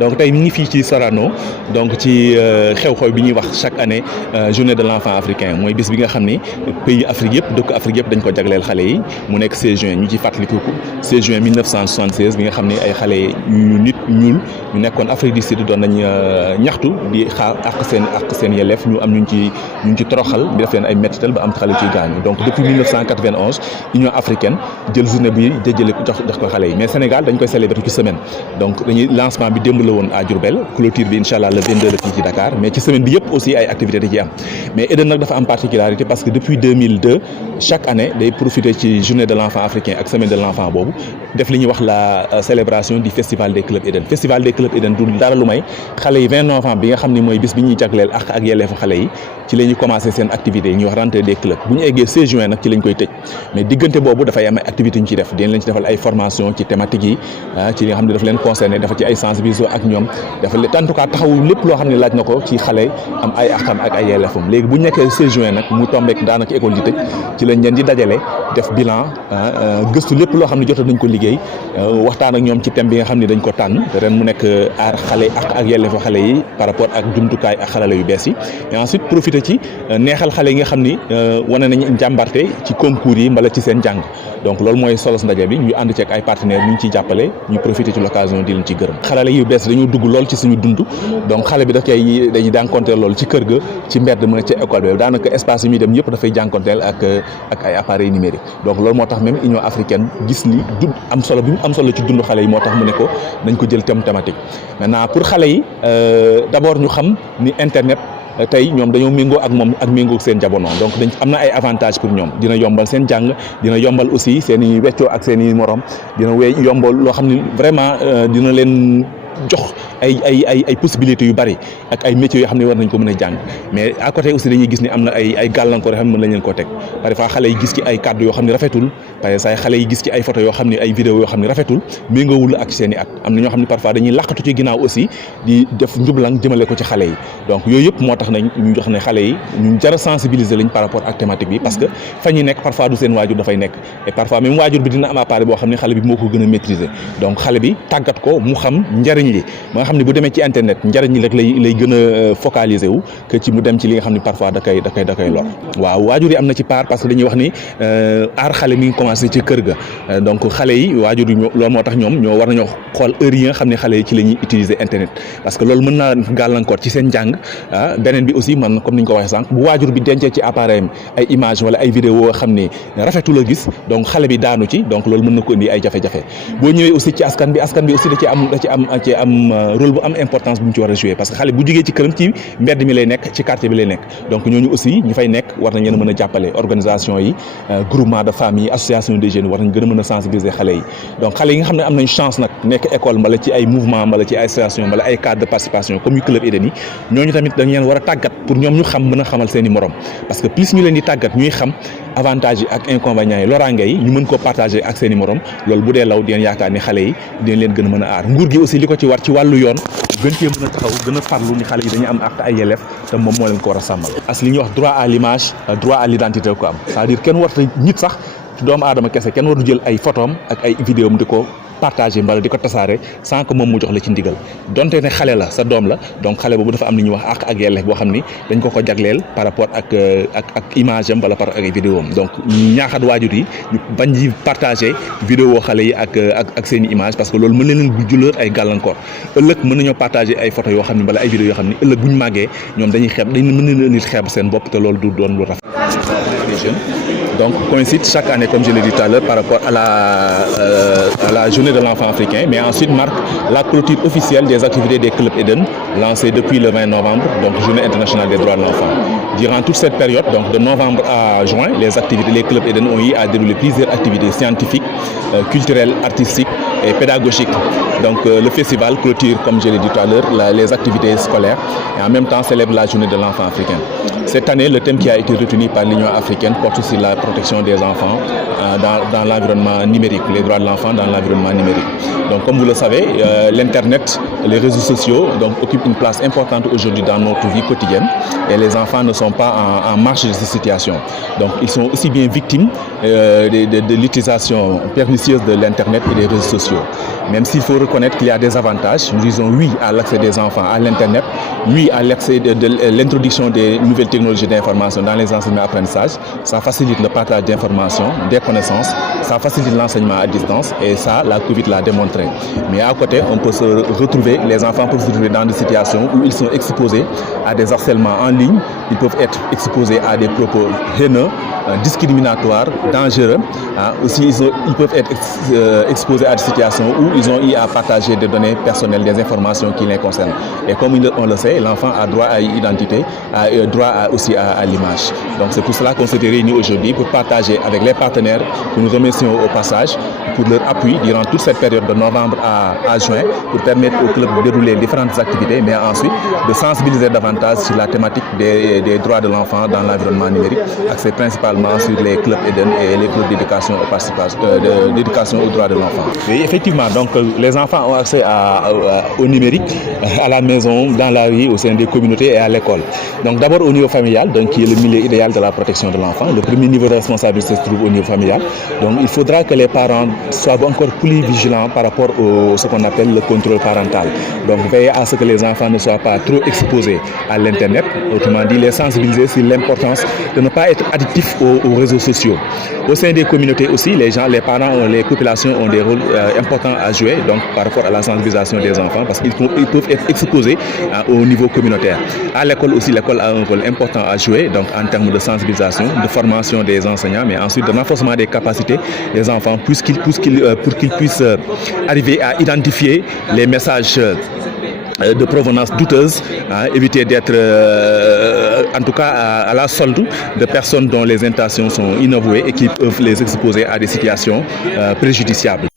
donc tey mi ngi fii ci Sorano donc ci xew-xew bi ñuy wax chaque année journée de l'enfant africain mooy bis bi nga xam ni pays Afrique yëpp dëkk Afrique yëpp dañ ko jagleel xale yi mu nekk 16 juin ñu ci fàttaliku 16 juin 1976 bi nga xam ni ay xale ñu nit ñuul ñu nekkoon Afrique du Sud doon nañ ñaxtu di xaar ak seen yelleef ñu am ñu ci toroxal di def leen ay mettital ba am xale ciy gaañu donc depuis 1991 Union africaine jël journée bi jëjële ko jox ko xale yi mais Sénégal dañ koy célébrer ci semaine donc dañuy lancement bi démb la woon à Diourbel clôture bi incha allah le 22 la fii ci Dakar mais ci semaine bi yëpp aussi ay activités da ci am mais Eden nag dafa am particularité parce que depuis 2002 chaque année day profiter ci journée de l'enfant africain ak semaine de l'enfant boobu def li ñuy wax la célébration du festival des clubs Eden festival des clubs Eden du dara lu may xale yi 20 novembre bi nga xam ne mooy bis bi ñuy jagleel ak yelleefu xale yi ci la ñuy commencé seen activités yi ñuy wax rentrée des clubs bu ñu eggee 16 juin nag ci lañ koy tëj mais diggante boobu dafay am ay activités ñu ci def dinañ leen ci defal ay formation ci thématique yi ci li nga xam ne dafa leen concerné dafa ci ay sensibilisation ak ñoom dafa en tout cas taxawu lépp loo xam ne laaj na ko ci xale am ay akam ak ay yelleefam léegi bu ñu nekkee 16 juin nag mu tombeek daanaka école di tëj ci lañ leen di dajale def bilan gëstu lépp loo xam ne jotoon nañ ko liggéey waxtaan ak ñoom ci thème bi nga xam ne dañ ko tànn ren mu nekk aar xale ak yelleefu xale yi par rapport ak jumtukaay ak xarala yu bees yi et ensuite profité ci neexal xale yi nga xam ni wane nañu njàmbarte ci concours yi mbala ci seen jàng donc loolu mooy solos ndaje bi ñu ànd ci ak ay partenaires ñu ciy jàppale ñu profité ci l'occasion di leen ci gërëm xarala yu bees dañu dugg lool ci suñu dund donc xale bi daf koy dañuy jànkonteel loolu ci kër ga ci mbedd mën a ci école bi daanaka espace yi muy dem yëpp dafay jànkonteel ak ay appareils numériques donc loolu moo tax même Union africaine gis ni du am solo bi mu am solo ci dund xale yi moo tax mu ne ko nañ ko jël thème thématique maintenant pour xale yi d'abord ñu xam ni internet tey ñoom dañoo méngoo ak moom ak méngoo seen jamono donc dañ am na ay avantages pour ñoom dina yombal seen jàng dina yombal aussi seen i weccoo ak seen i morom dina yombal loo xam ne vraiment dina leen jox ay possibilités yu bari ak ay métiers yoo xam ne war nañ ko mën a jàng mais à côté aussi dañuy gis ni am na ay gàllankoor yoo xam ne mën nañ leen koo teg parfois xale yi gis ci ay kàddu yoo xam ne rafetul parce que xale yi gis ci ay photos yoo xam ne ay vidéos yoo xam ne rafetul méngoowul ak seen i at am na ñoo xam ne parfois dañuy laqatu ci ginnaaw aussi di def njublang jëmale ko ci xale yi donc yooyu yëpp moo tax nañ ñu jox ne xale yi ñu jar a sensibiliser lañ par rapport ak thématique bi parce que fa ñuy nekk parfois du seen waajur dafay nekk et parfois même waajur bi dina am appareil boo xam ne xale bi moo ko gën a maîtriser donc xale bi tàggat ko mu xam njariñ li ba nga xam ne bu demee ci internet njariñ li rek lay gën a focaliser wu que ci mu dem ci li nga xam ne parfois da koy lor waaw waajur yi am na ci part parce que dañuy wax ni aar xale mi ngi commencé ci kër ga donc xale yi waajur yi loolu moo tax ñoom ñoo war nañoo xool heure yi nga xam ne xale yi ci la ñuy utiliser internet parce que loolu mën naa gàllankoor ci seen njàng beneen bi aussi man comme ni ñu ko waxee sànq bu waajur bi dencee ci appareil am ay image wala ay vidéo yoo xam ne rafetul a gis donc xale bi daanu ci donc loolu mën na ko indi ay jafe-jafe boo ñëwee aussi ci askan bi aussi da ci am rôle bu am importance bu mu ci war a jouer parce que xale bu jógee ci këram ci mbedd mi lay nekk ci quartier bi lay nekk donc ñooñu aussi ñu fay nekk war nañ leen a mën a jàppale organisation yi groupement de famille association des jeunes war nañ gën a mën a sensibiliser xale yi donc xale yi nga xam ne am nañ chance nag nekk école mbala ci ay mouvement mbala ci ay association mbala ay cadre de participation comme yu club Eden yi ñooñu tamit dañ leen war a tàggat pour ñoom ñu xam mën a xamal seen i morom parce que plus ñu leen di tàggat ñuy xam avantages yi ak inconvénients yi loraange yi ñu mën ko partager ak seen i morom loolu bu dee law dinañ yaakaar ni xale yi dinañ leen gën a mën a aar nguur gi aussi li ko ci war ci wàllu yoon gën cee mën a taxaw gën a farlu ni xale yi dañu am ak ay yelleef te moom moo leen ko war a sàmmal as li ñuy wax droit à l'image droit à l'identité ko am c'est-à-dire kenn warta nit sax doomu aadama kese kenn waru jël ay photom ak ay vidéom di ko partager mbala di ko tasaare sans que moom mu jox la ci ndigal donte ne xale la sa doom la donc xale boobu dafa am li ñuy wax ak yelleef boo xam ni dañ ko jagleel par rapport ak image am wala par rapport ak vidéo am donc ñaaxat waajur yi ñu bañ di partager vidéo xale yi ak seen i image parce que loolu mën na leen bu juleur ay gàllankoor ëllëg mën nañoo partager ay photos yoo xam ne wala ay vidéo yoo xam ne ëllëg bu ñu màggee ñoom dañuy mën na nit xeeb seen bopp te loolu du doon lu rafet. Donc coïncide chaque année, comme je l'ai dit tout à l'heure, par rapport à la journée de l'enfant africain, mais ensuite marque la clôture officielle des activités des clubs Eden, lancée depuis le 20 novembre, donc Journée internationale des droits de l'enfant. Durant toute cette période, donc de novembre à juin, les clubs Eden ont eu à dérouler plusieurs activités scientifiques, culturelles, artistiques et pédagogiques. Donc le festival clôture, comme je l'ai dit tout à l'heure, les activités scolaires et en même temps célèbre la journée de l'enfant africain. Cette année, le thème qui a été retenu par l'Union africaine porte sur la protection des enfants dans l'environnement numérique, les droits de l'enfant dans l'environnement numérique. Donc comme vous le savez, l'Internet, les réseaux sociaux occupent une place importante aujourd'hui dans notre vie quotidienne et les enfants ne sont pas en marge de ces situations. Donc ils sont aussi bien victimes de l'utilisation pernicieuse de l'Internet et des réseaux sociaux. sociaux. Même s'il faut reconnaître qu'il y a des avantages, nous disons oui à l'accès des enfants à l'Internet, oui à l'accès de l'introduction des nouvelles technologies d'information dans les enseignements et apprentissages. Ça facilite le partage d'informations, des connaissances, ça facilite l'enseignement à distance et ça, la Covid l'a démontré. Mais à côté, on peut se retrouver, les enfants peuvent se retrouver dans des situations où ils sont exposés à des harcèlements en ligne, ils peuvent être exposés à des propos haineux, discriminatoires, dangereux. Aussi, ils peuvent être exposés à des situations où ils ont eu à partager des données personnelles, des informations qui les concernent. Et comme on le sait, l'enfant a droit à une identité, a droit aussi à l'image. Donc c'est pour cela qu'on s'est réunis aujourd'hui pour partager avec les partenaires que nous remercions au passage pour leur appui durant toute cette période de novembre à juin pour permettre au club de dérouler différentes activités, mais ensuite de sensibiliser davantage sur la thématique des droits de l'enfant dans l'environnement numérique, axé principalement sur les clubs Eden et les clubs d'éducation aux droits de l'enfant. Oui, effectivement, donc les enfants ont accès au numérique, à la maison, dans la rue, au sein des communautés et à l'école. Donc d'abord au niveau familial, donc, qui est le milieu idéal de la protection de l'enfant. Le premier niveau de responsabilité se trouve au niveau familial. Donc il faudra que les parents soient encore plus vigilants par rapport à ce qu'on appelle le contrôle parental. Donc veiller à ce que les enfants ne soient pas trop exposés à l'Internet. Autrement dit, les sensibiliser sur l'importance de ne pas être addictifs aux réseaux sociaux. Au sein des communautés aussi, les parents, les populations ont des rôles importants à jouer donc, par rapport à la sensibilisation des enfants parce qu'ils peuvent être exposés au niveau communautaire. À l'école aussi, l'école a un rôle important à jouer donc, en termes de sensibilisation, de formation des enseignants, mais ensuite de renforcement des capacités des enfants pour qu'ils puissent arriver à identifier les messages de provenance douteuse, éviter d'être en tout cas à la solde de personnes dont les intentions sont inavouées et qui peuvent les exposer à des situations préjudiciables.